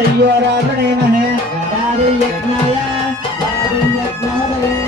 शय्योराधनेमहे राधियज्ञाय राधियज्ञोदये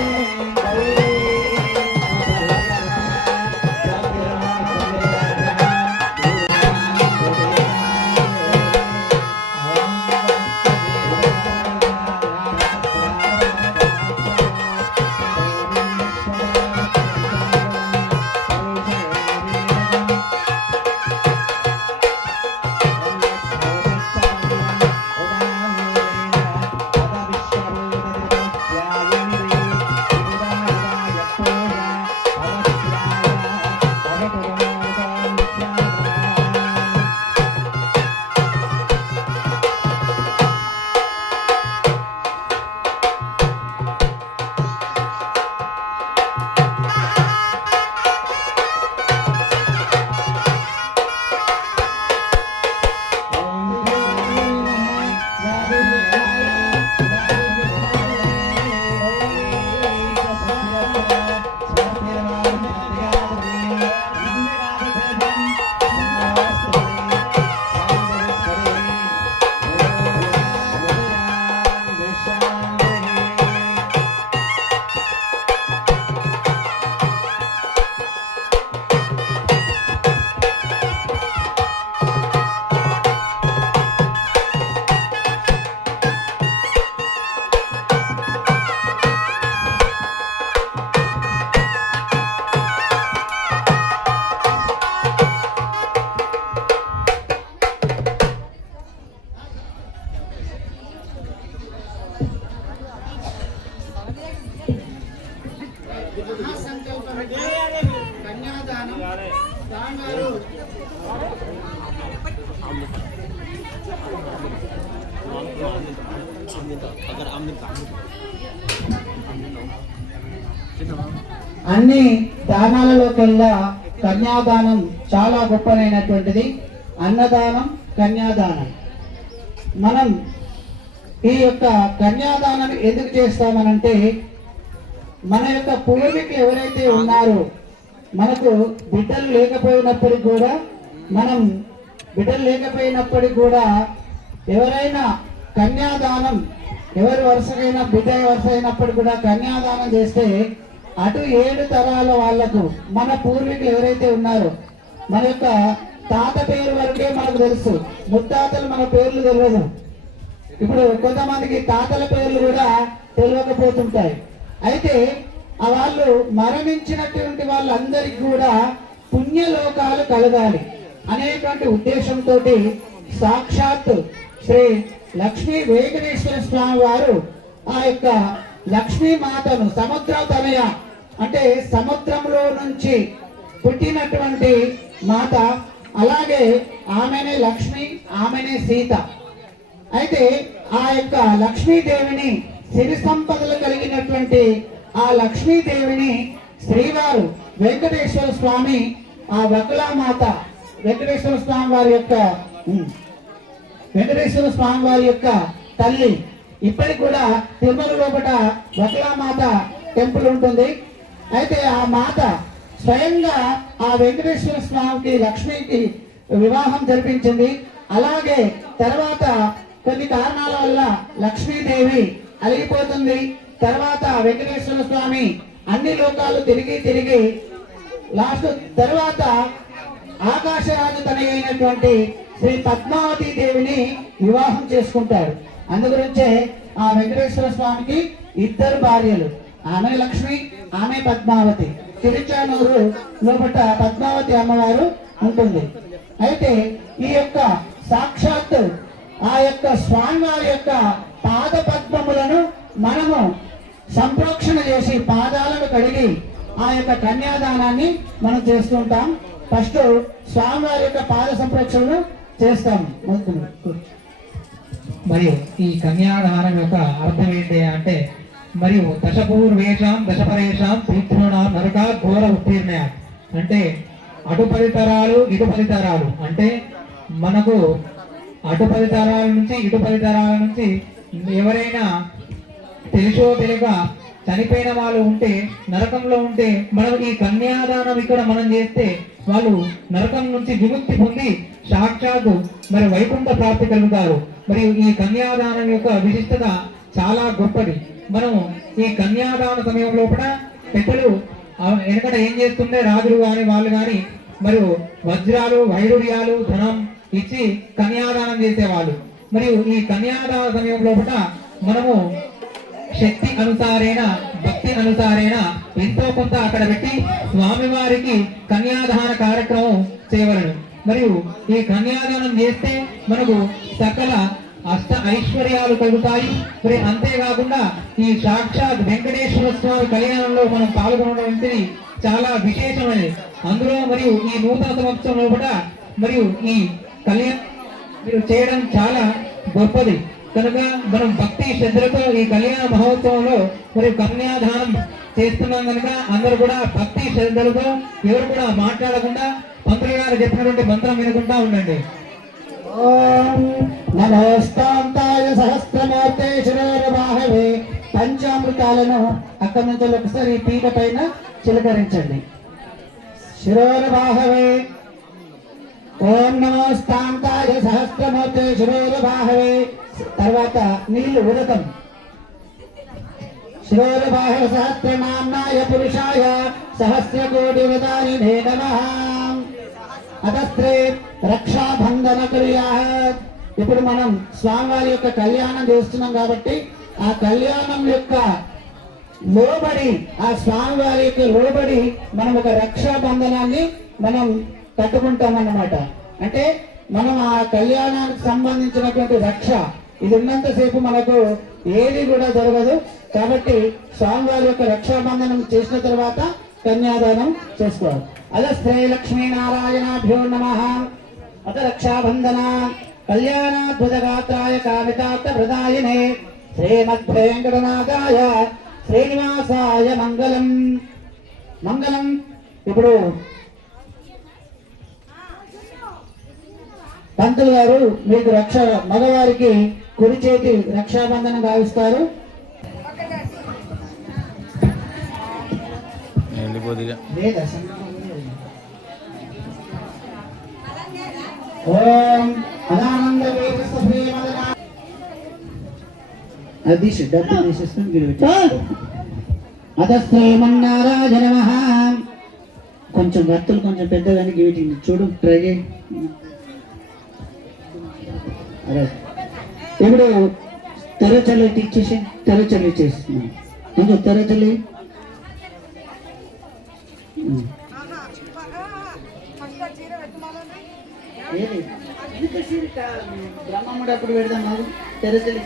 అన్ని దానాలలోకెల్లా కన్యాదానం చాలా గొప్పనైనటువంటిది. అన్నదానం, కన్యాదానం. మనం ఈ యొక్క కన్యాదానం ఎందుకు చేస్తామనంటే, మన యొక్క పూర్వీకులు ఎవరైతే ఉన్నారో, మనకు బిడ్డలు లేకపోయినప్పటికీ కూడా ఎవరైనా కన్యాదానం, ఎవరి వరుసకైనా బిడ్డ వరుస అయినప్పుడు కూడా కన్యాదానం చేస్తే అటు 7 తరాల వాళ్లకు, మన పూర్వీకులు ఎవరైతే ఉన్నారో, మన యొక్క తాత పేరు వరకే మనకు తెలుసు, ముత్తాతలు మన పేర్లు తెలియదు. ఇప్పుడు కొంతమందికి తాతల పేర్లు కూడా తెలియకపోతుంటాయి. అయితే ఆ వాళ్ళు మరణించినటువంటి వాళ్ళందరికీ కూడా పుణ్యలోకాలు కలగాలి అనేటువంటి ఉద్దేశంతో సాక్షాత్ శ్రీ లక్ష్మీ వెంకటేశ్వర స్వామి వారు ఆ యొక్క లక్ష్మీ మాతను, సముద్ర తనయ అంటే సముద్రంలో నుంచి పుట్టినటువంటి మాత, అలాగే ఆమెనే లక్ష్మి, ఆమెనే సీత. అయితే ఆ యొక్క లక్ష్మీదేవిని, సిరి సంపదలు కలిగినటువంటి ఆ లక్ష్మీదేవిని శ్రీవారు వెంకటేశ్వర స్వామి, ఆ వకులామాత వెంకటేశ్వర స్వామి వారి యొక్క తల్లి. ఇప్పటికి కూడా తిరుమల లోపల వకులామాత టెంపుల్ ఉంటుంది. అయితే ఆ మాత స్వయంగా ఆ వెంకటేశ్వర స్వామికి, లక్ష్మికి వివాహం జరిపించింది. అలాగే తర్వాత కొన్ని కారణాల వల్ల లక్ష్మీదేవి అలిగిపోతుంది. తర్వాత వెంకటేశ్వర స్వామి అన్ని లోకాలు తిరిగి లాస్ట్ తర్వాత ఆకాశరాజు తనయైనటువంటి శ్రీ పద్మావతి దేవిని వివాహం చేసుకుంటారు. అందుగురించే ఆ వెంకటేశ్వర స్వామికి 2 భార్యలు, ఆమె లక్ష్మి, ఆమె పద్మావతి. తిరుచానూరు లోపల పద్మావతి అమ్మవారు ఉంటుంది. అయితే ఈ యొక్క సాక్షాత్ ఆ యొక్క స్వామివారి యొక్క పాద పద్మములను మనము సంప్రోక్షణ చేసి, పాదాలను కడిగి ఆ యొక్క కన్యాదానాన్ని మనం చేస్తుంటాం. ఫస్ట్ స్వామివారి యొక్క పాద సంప్రోక్షణను చేస్తాము. మరియు ఈ కన్యాదానం యొక్క అర్థం ఏంటి అంటే, మరియు దశపూర్వేషాం దశపరేషాం పితృణాం నరకా ఘోర ఉత్తీర్ణ అంటే అటు 10 తరాలు ఇటు 10 తరాలు, అంటే మనకు అటు 10 తరాల నుంచి ఇటు 10 తరాల నుంచి ఎవరైనా తెలుసో తెలియక చనిపోయిన వాళ్ళు ఉంటే నరకంలో ఉంటే మనం ఈ కన్యాదానం ఇక్కడ మనం చేస్తే వాళ్ళు నరకం నుంచి విముక్తి పొంది సాక్షాత్ మరి వైకుంఠ ప్రాప్తి కలుగుతారు. మరియు ఈ కన్యాదానం యొక్క విశిష్టత చాలా గొప్పది. మనం ఈ కన్యాదాన సమయంలో కూడా పెద్దలు వెనకట ఏం చేస్తుండే, రాజులు కానీ వాళ్ళు కానీ మరియు వజ్రాలు వైడూర్యాలు ధనం ఇచ్చి కన్యాదానం చేసేవాళ్ళు. మరియు ఈ కన్యాదాన సమయంలో కూడా మనము శక్తి అనుసారేణ భక్తి అనుసారేణ ఎంతో కొంత అక్కడ పెట్టి స్వామివారికి కన్యాదాన కార్యక్రమం చేయవలను. మరియు ఈ కన్యాదానం చేస్తే మనకు సకల అష్ట ఐశ్వర్యాలు కలుగుతాయి. మరి అంతేకాకుండా ఈ సాక్షాత్ వెంకటేశ్వర స్వామి కళ్యాణంలో మనం పాల్గొనడం చాలా విశేషమైనది. అందులో మరియు ఈ నూతన సంవత్సరంలో కూడా మరియు ఈ కళ్యాణం మీరు చేయడం చాలా గొప్పది. కనుక మనం భక్తి శ్రద్ధలతో ఈ కళ్యాణ మహోత్సవంలో మరియు కన్యాదానం చేస్తున్నాం కనుక అందరూ కూడా భక్తి శ్రద్ధలతో ఎవరు కూడా మాట్లాడకుండా పంతులు గారు చెప్పినటువంటి మంత్రం వినుకుంటా ఉండండి. ఓం నమోస్తాంతాయ సహస్రమూర్తే శిరోరవాహవే. పంచామృతాలను అక్కడి నుంచి ఒకసారి పీఠ పైన చిలకరించండి. శిరోరవాహవే. ఓం నమోస్తాంతాయ సహస్రమూర్తే శిరోరవాహవే. తర్వాత నీళ్లు ఉదకం. శిరోరవాహ సహస్రనామ్నాయ పురుషాయ సహస్రకోటి వదానినే నమః. అతస్త్రే రక్షాబంధన క్రియా. ఇప్పుడు మనం స్వామివారి యొక్క కళ్యాణం చేస్తున్నాం కాబట్టి ఆ కళ్యాణం యొక్క లోబడి, ఆ స్వామివారి యొక్క లోబడి మనం ఒక రక్షాబంధనాన్ని మనం కట్టుకుంటాం అన్నమాట. అంటే మనం ఆ కళ్యాణానికి సంబంధించినటువంటి రక్ష ఇది ఉన్నంతసేపు మనకు ఏది కూడా జరగదు. కాబట్టి స్వామివారి యొక్క రక్షాబంధనం చేసిన తర్వాత కన్యాదానం చేసుకోవాలి. అద శ్రీ లక్ష్మీనారాయణాభ్యో నమః. అత రక్షాబంధన కళ్యాణాద్భుతగాత్రాయ కామితార్థ ప్రదాయినే శ్రీమద్వేంకటనాథాయ శ్రీనివాసాయ మంగళం. మంగళం. ఇప్పుడు పంతులు గారు మీకు మగవారికి కుడి చేతి రక్షాబంధనం గావిస్తారు. ఓం అనానంద అది డబ్బు తీసేసుకుని అత శ్రీమన్నారాయణ నమః. కొంచెం భక్తులు కొంచెం పెద్దదానికి వీటిని చూడు ట్రై చేయి. ఇప్పుడు తెరచల్లి ఇచ్చేసి తెరచల్లి చేస్తున్నాం. కొంచెం తెరచల్లి. బ్రహ్మముడు అప్పుడు పెడదాం. మాకు తెరచల్లి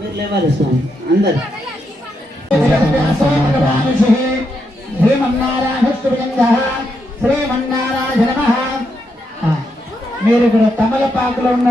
మీరు లేవాలి స్వామి అందరు. శ్రీమన్నారాయణ నమః. మీరు ఇప్పుడు తమలపాకులో ఉన్న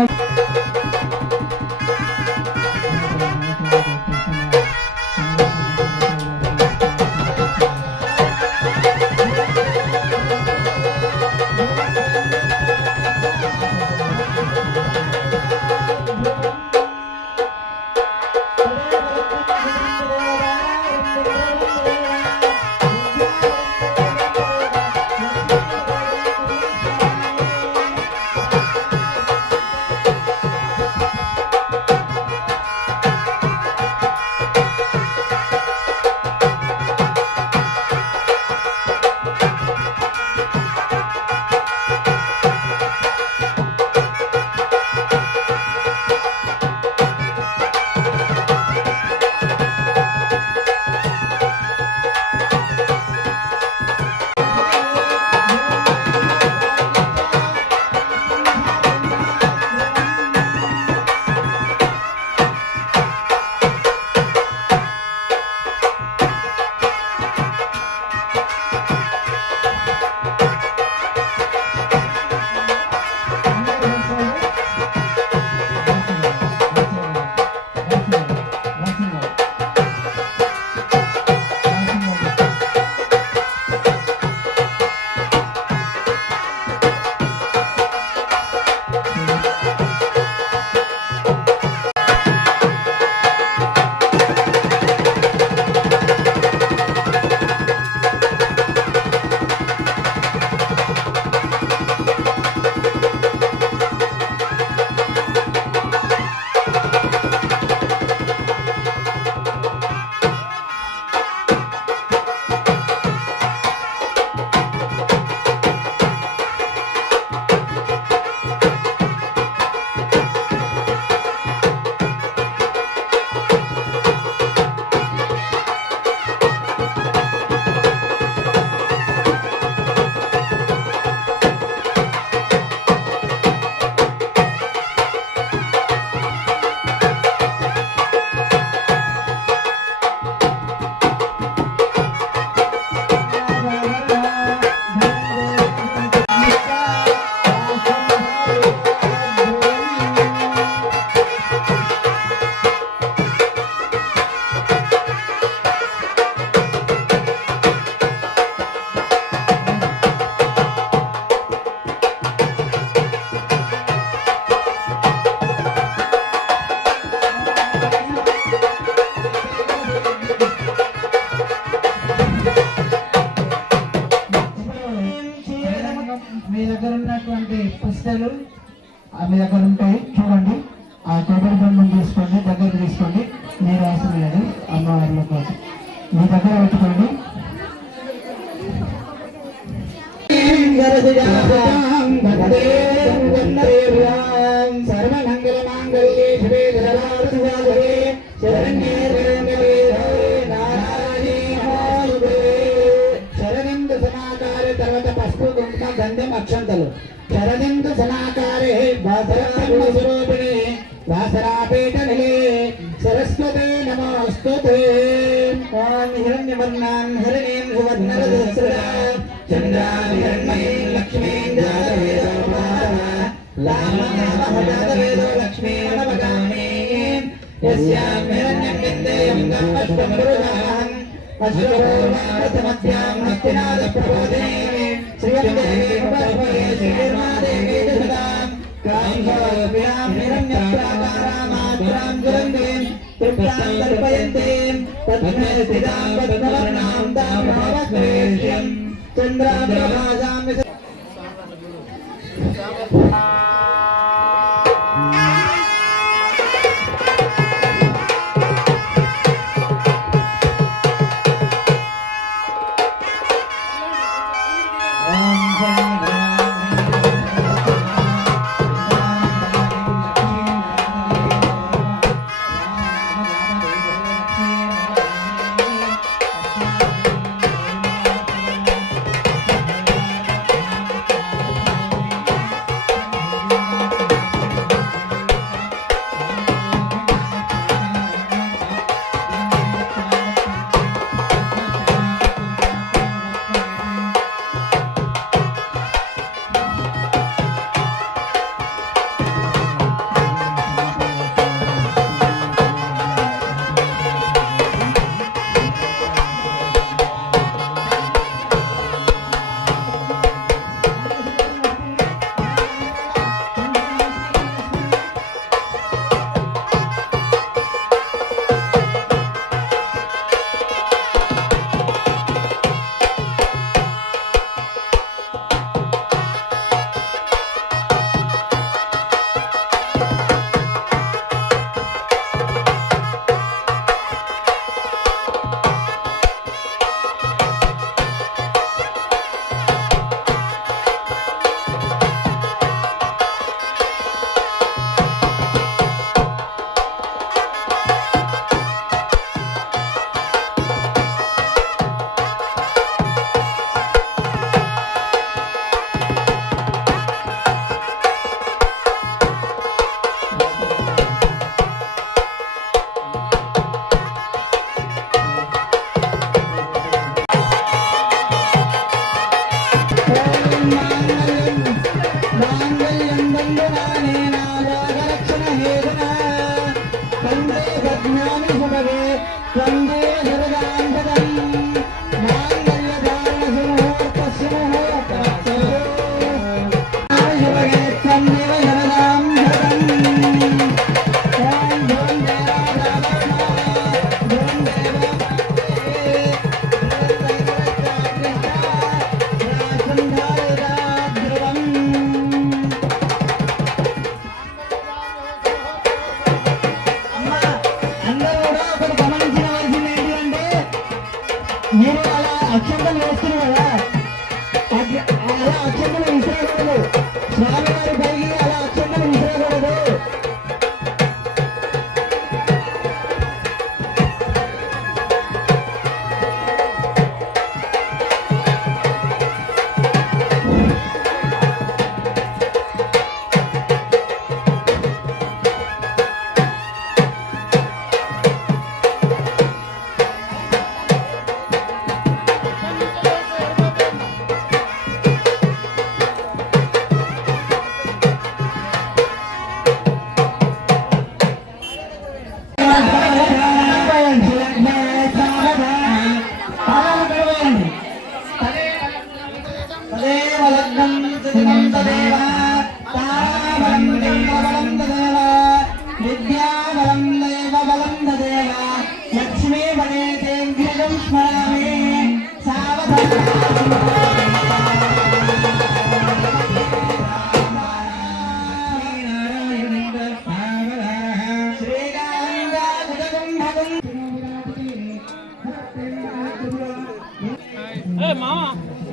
మీ దగ్గర ఉన్నటువంటి పుస్తకాలు మీ దగ్గర ఉంటాయి చూడండి. ఆ కొబ్బరి బొమ్మను తీసుకోండి, దగ్గర తీసుకోండి. మీరు అవసరం లేదు, అమ్మవారిలో కోసం మీ దగ్గర పెట్టుకోండి. సర్వమంగళమాంగళ్యే శివే సర్వార్థసాధకే శరణ్యే త్ర్యంబకే నారాయణీ నమోస్తుతే. శరణిందు సమాకారే తర్వాత పసుపు కుంకుమ గంధం అక్షంతలు. శరణిందు సమాకారే స్వరూపిణి వాసరాపీఠనిలే సరస్వతే నమోస్తుతే. ఓం హిరణ్యవర్ణాం హిరణీం సువర్ణరజస్రజాం చంద్రాం హిరణ్మయీం లక్ష్మీం జాతవేదోపాసః లామహజాతవేదో లక్ష్మీర్నవగామీం యస్యాం హిరణ్యం విందేయం గమ్మష్టమరుదాహం అశ్వపూర్వామృతమధ్యాం హస్తినాదప్రబోధినీం శ్రియం దేవీం పరమయే శ్రీర్మాదేవీ దశదాం కాంభోభ్యాం హిరణ్యప్రాకారామాత్రాం జ్వలంతీం తృప్తాం కల్పయంతీం పద్మే స్థితాం పద్మవర్ణాం తాం భావక్రేష్యం చంద్రాం ప్రభాసాం మీరు అలా అక్షంతలు వేస్తున్నారు కదా, అలా అక్షంతలు విసిరకూడదు. స్వామివారి పైకి అలా అక్షంతలు విసిరకూడదు. లక్ష్మీ బలే స్మరామి సావధాన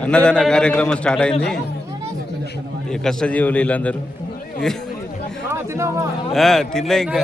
అన్నదాన కార్యక్రమం స్టార్ట్ అయింది. ఈ కష్టజీవులు వీళ్ళందరూ తినలే ఇంకా